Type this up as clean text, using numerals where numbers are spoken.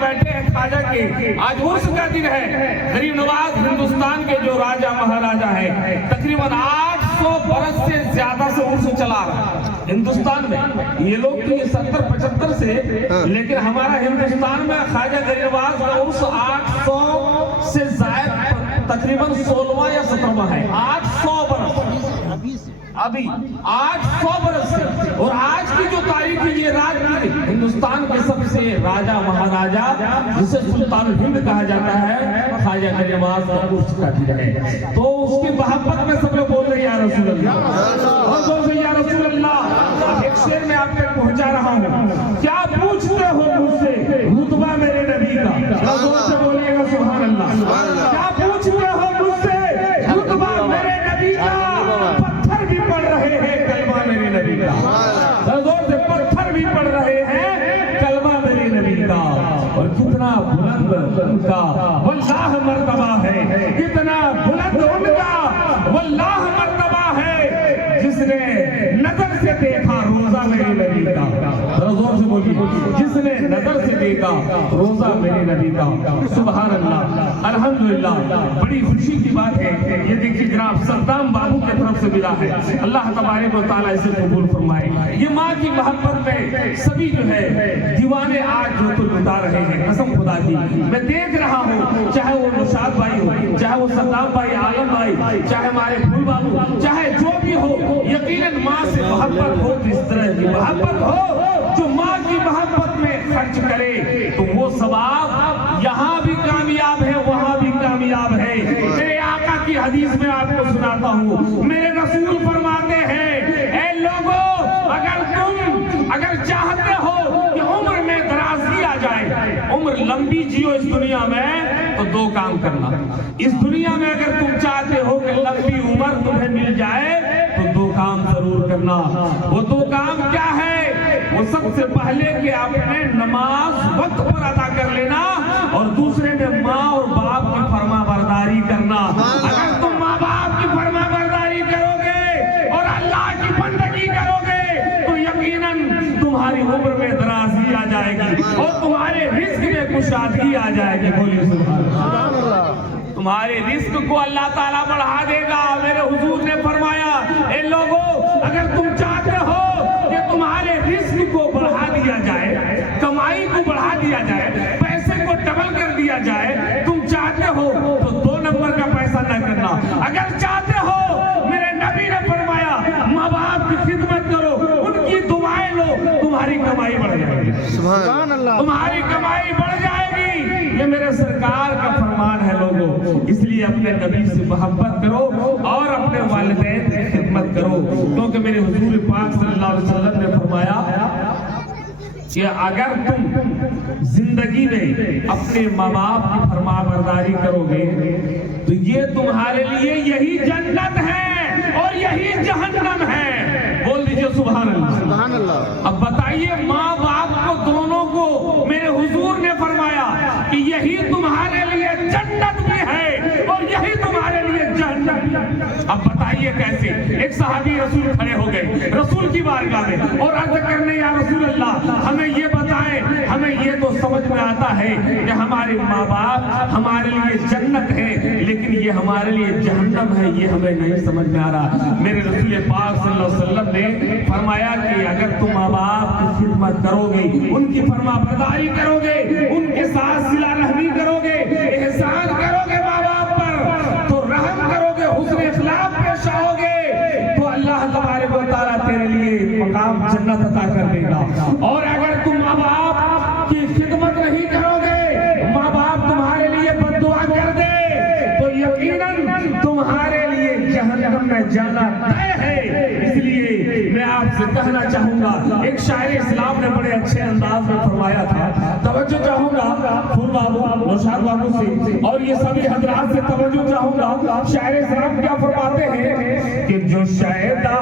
بیٹھے ہیں خواجہ کے، آج عرس کا دن ہے۔ غریب نواز ہندوستان کے جو راجہ مہاراجہ ہے، تقریباً 800 برس سے زیادہ سے عرس چلا رہا ہے ہندوستان میں۔ یہ لوگ تو یہ 70-75 سے، لیکن ہمارا ہندوستان میں خواجہ غریب نواز کا عرس 800 سے زائد تقریباً 16واں یا 17واں ہے۔ 800 برس ابھی 800 برس سے، اور آج کی جو تاریخ ہے یہ رات کی ہندوستان کے سب سے راجہ مہاراجہ جسے سلطان ہند کہا جاتا ہے، خواجہ غریب نواز کا عرس کا دن ہے۔ تو اس کی محبت میں سب لوگ بول رہے ہیں یا رسول اللہ، اور بول رہے ہیں یا رسول اللہ۔ اب ایک شعر میں آپ تک پہنچا رہا ہوں، کیا پوچھتے ہو مجھ سے رتبہ میرے نبی کا، زور سے بولیے گا سبحان اللہ۔ کیا پوچھتے ہو مجھ سے رتبہ میرے نبی کا، پتھر بھی پڑھ رہے ہیں کلمہ میرے نبی کا، زور سے پتھر بھی پڑھ رہے ہیں کلمہ میرے نبی کا۔ اور کتنا بلند ان کا واللہ مرتبہ ہے، کتنا بلند ان کا واللہ مرتبہ ہے، جس نے نظر سے دیکھا روزہ میرے نبی کا، زور سے بولیے، جس نے نظر سے دیکھا روزہ میرے نبی کا۔ سبحان اللہ، الحمدللہ، بڑی خوشی کی بات ہے۔ یہ دیکھیے جناب صدام بابو کی طرف سے ملا ہے، اللہ تبارک و تعالیٰ اسے قبول فرمائے۔ یہ ماں کی محبت میں سبھی جو ہے دیوانے آج جو تو لٹا رہے ہیں، قسم خدا کی میں دیکھ رہا ہوں، چاہے وہ نشاد بھائی ہو، چاہے وہ صدام بھائی، عالم بھائی، چاہے ہمارے پھول بابو، چاہے جو بھی ہو، یقیناً ماں سے محبت ہو، اس طرح کی محبت ہو جو ماں کی محبت میں خرچ کرے تو وہ ثواب یہاں بھی کامیاب ہے، وہاں بھی کامیاب ہے۔ میرے آقا کی حدیث میں آپ کو سناتا ہوں، میرے رسول فرماتے ہیں، اے لوگوں، اگر چاہتے ہو کہ عمر میں درازی آ جائے، عمر لمبی جیو اس دنیا میں، تو دو کام کرنا۔ اس دنیا میں اگر تم چاہتے ہو کہ لمبی عمر تمہیں مل جائے تو دو کام ضرور کرنا۔ وہ دو کام کیا ہے؟ وہ سب سے پہلے کہ اپنے نماز وقت پر ادا کر لینا، اور دوسرے میں ماں اور باپ کی فرما برداری کرنا۔ اگر تم ماں باپ کی فرما برداری کرو گے اور اللہ کی بندگی کرو گے تو یقیناً تمہاری عمر میں درازی آ جائے گی اور تمہارے رزق میں کشادگی آ جائے گی۔ بولیے سبحان اللہ۔ تمہارے رزق کو اللہ تعالیٰ بڑھا دے گا۔ میرے حضور نے فرمایا، اے لوگوں، اگر تم چاہتے ہو کہ تمہارے رزق کو بڑھا دیا جائے، کمائی کو بڑھا دیا جائے، پیسے کو ڈبل کر دیا جائے، تم چاہتے ہو تو 2 نمبر کا پیسہ نہ کرنا۔ اگر چاہتے ہو، میرے نبی نے فرمایا، ماں باپ کی خدمت کرو، ان کی دعائیں لو، تمہاری کمائی بڑھ جائے گی، سبحان اللہ، تمہاری کمائی بڑھ جائے گی۔ یہ میرے سرکار کا فرمان ہے لوگوں، اس لیے اپنے نبی سے محبت کرو اور اپنے والدین کی خدمت کرو، کیونکہ میرے حضور پاک صلی اللہ علیہ وسلم نے فرمایا کہ اگر تم زندگی میں اپنے ماں باپ کی فرما برداری کرو گے تو یہ تمہارے لیے یہی جنت ہے اور یہی جہنم ہے۔ بول دیجئے سبحان اللہ، سبحان اللہ۔ اب بتائیے، ماں باپ کو دونوں کو میرے حضور نے فرمایا کہ یہی تمہارے لیے جنت بھی ہے اور یہی تمہارے لیے جہنم بھی ہے۔ اب بتائیے کیسے؟ ایک صحابی رسول کھڑے ہو گئے رسول کی بارگاہ میں اور عرض کرنے، یا رسول اللہ، ہمیں یہ بتائیں، ہمیں یہ تو سمجھ میں آتا ہے کہ ہمارے ماں باپ ہمارے لیے جنت ہے، لیکن یہ ہمارے لیے جہنم ہے، یہ ہمیں نہیں سمجھ میں آ رہا۔ میرے رسول پاک صلی اللہ علیہ وسلم نے فرمایا کہ اگر تم ماں باپ کی خدمت کرو گے، ان کی فرما برداری کرو گے، ان کے ساتھ صلہ رحمی کرو گے، احسان کرو گے ماں باپ پر، تو رحم کرو گے، حسن اخلاق پیش آؤ گے، تو اللہ تبارک و تعالیٰ تیرے لیے مقام جنت عطا کر دے گا۔ اور اگر تم ماں باپ کی خدمت نہیں کرو گے، ماں باپ تمہارے لیے بد دعا کر دے، تو یقیناً تمہارے لیے جہنم میں جانا طے ہے۔ اس لیے میں آپ سے کہنا چاہوں گا، ایک شاعر اسلام نے بڑے اچھے انداز میں فرمایا تھا، توجہ چاہوں گا پھول بابو، نوشاد بابو سے اور یہ سبھی حضرات سے توجہ چاہوں گا۔ شاعر اسلام کیا فرماتے ہیں کہ جو شیدا